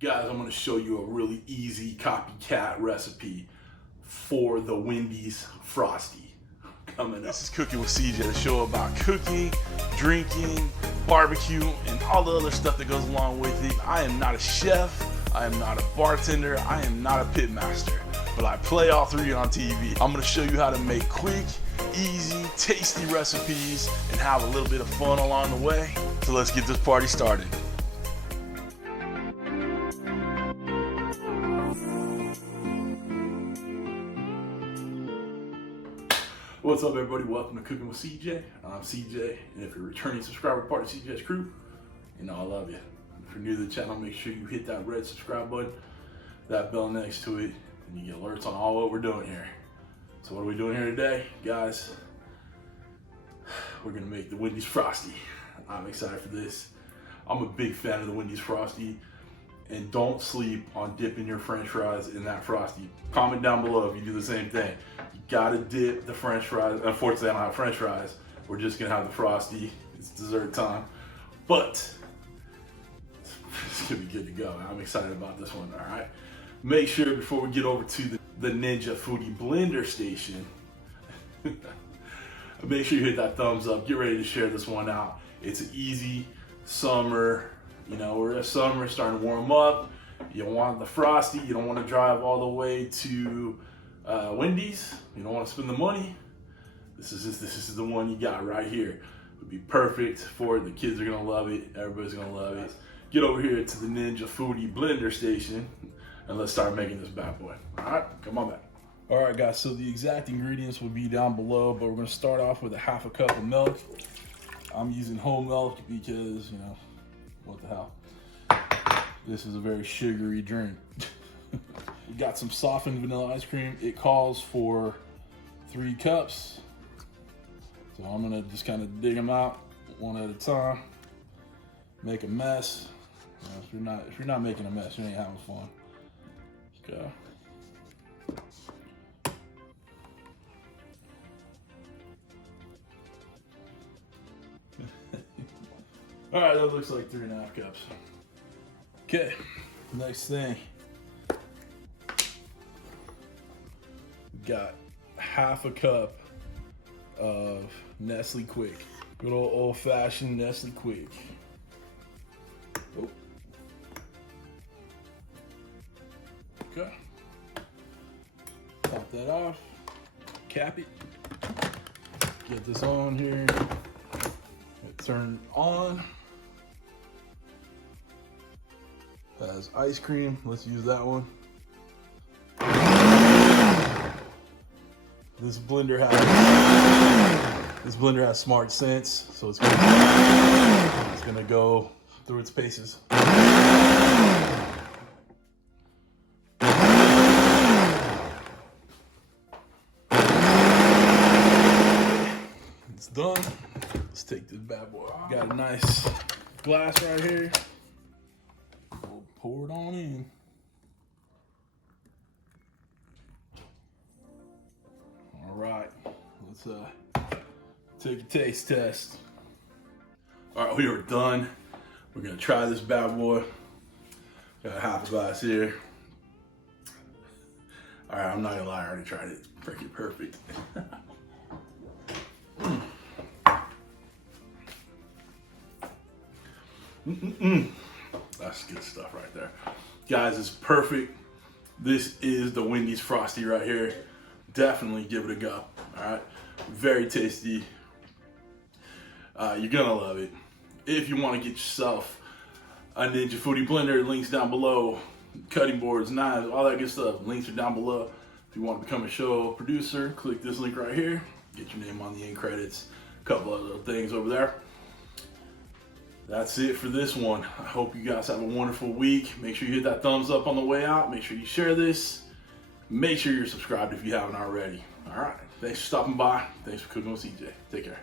Guys, I'm gonna show you a really easy copycat recipe for the Wendy's Frosty coming up. This is Cooking with CJ, the show about cooking, drinking, barbecue, and all the other stuff that goes along with it. I am not a chef, I am not a bartender, I am not a pit master, but I play all three on TV. I'm gonna show you how to make quick, easy, tasty recipes and have a little bit of fun along the way. So let's get this party started. What's up, everybody? Welcome to Cooking with CJ. I'm CJ, and if you're a returning subscriber, part of CJ's crew, you know I love you. If you're new to the channel, make sure you hit that red subscribe button, that bell next to it, and you get alerts on all what we're doing here. So what are we doing here today? Guys, we're gonna make the Wendy's Frosty. I'm excited for this. I'm a big fan of the Wendy's Frosty, and don't sleep on dipping your french fries in that Frosty. Comment down below if you do the same thing. You gotta dip the french fries. Unfortunately, I don't have french fries. We're just gonna have the Frosty. It's dessert time. But it's gonna be good to go. I'm excited about this one, all right? Make sure before we get over to the Ninja Foodi blender station, make sure you hit that thumbs up. Get ready to share this one out. It's an easy summer. You know, we're in summer, starting to warm up. You want the Frosty. You don't want to drive all the way to Wendy's. You don't want to spend the money. This is the one you got right here. It would be perfect for it. The kids are gonna love it. Everybody's gonna love it. Get over here to the Ninja Foodi blender station and let's start making this bad boy. All right, come on back. All right, guys. So the exact ingredients will be down below, but we're gonna start off with a half a cup of milk. I'm using whole milk because, you know, what the hell? This is a very sugary drink. We got some softened vanilla ice cream. It calls for 3 cups. So I'm gonna just kind of dig them out one at a time. Make a mess. You know, if you're not making a mess, you ain't having fun. Let's go. All right, that looks like 3.5 cups. Okay, next thing. We got half a cup of Nestle Quick. Good old-fashioned Nestle Quick. Oh. Okay. Top that off. Cap it. Get this on here. Turn on. Has ice cream. Let's use that one. This blender has smart sense, so it's gonna go through its paces. It's done. Let's take this bad boy out. Got a nice glass right here. We'll pour it on in. All right, let's take a taste test. All right, we are done. We're gonna try this bad boy. Got a half a glass here. All right, I'm not gonna lie, I already tried it. Freaking perfect. That's good stuff right there. Guys, it's perfect. This is the Wendy's Frosty right here. Definitely give it a go. All right, very tasty. You're gonna love it. If you want to get yourself a Ninja Foodi blender, links down below. Cutting boards, knives, all that good stuff. Links are down below. If you want to become a show producer, click this link right here. Get your name on the end credits. A couple of little things over there. That's it for this one. I hope you guys have a wonderful week. Make sure you hit that thumbs up on the way out. Make sure you share this. Make sure you're subscribed if you haven't already. All right. Thanks for stopping by. Thanks for cooking with CJ. Take care.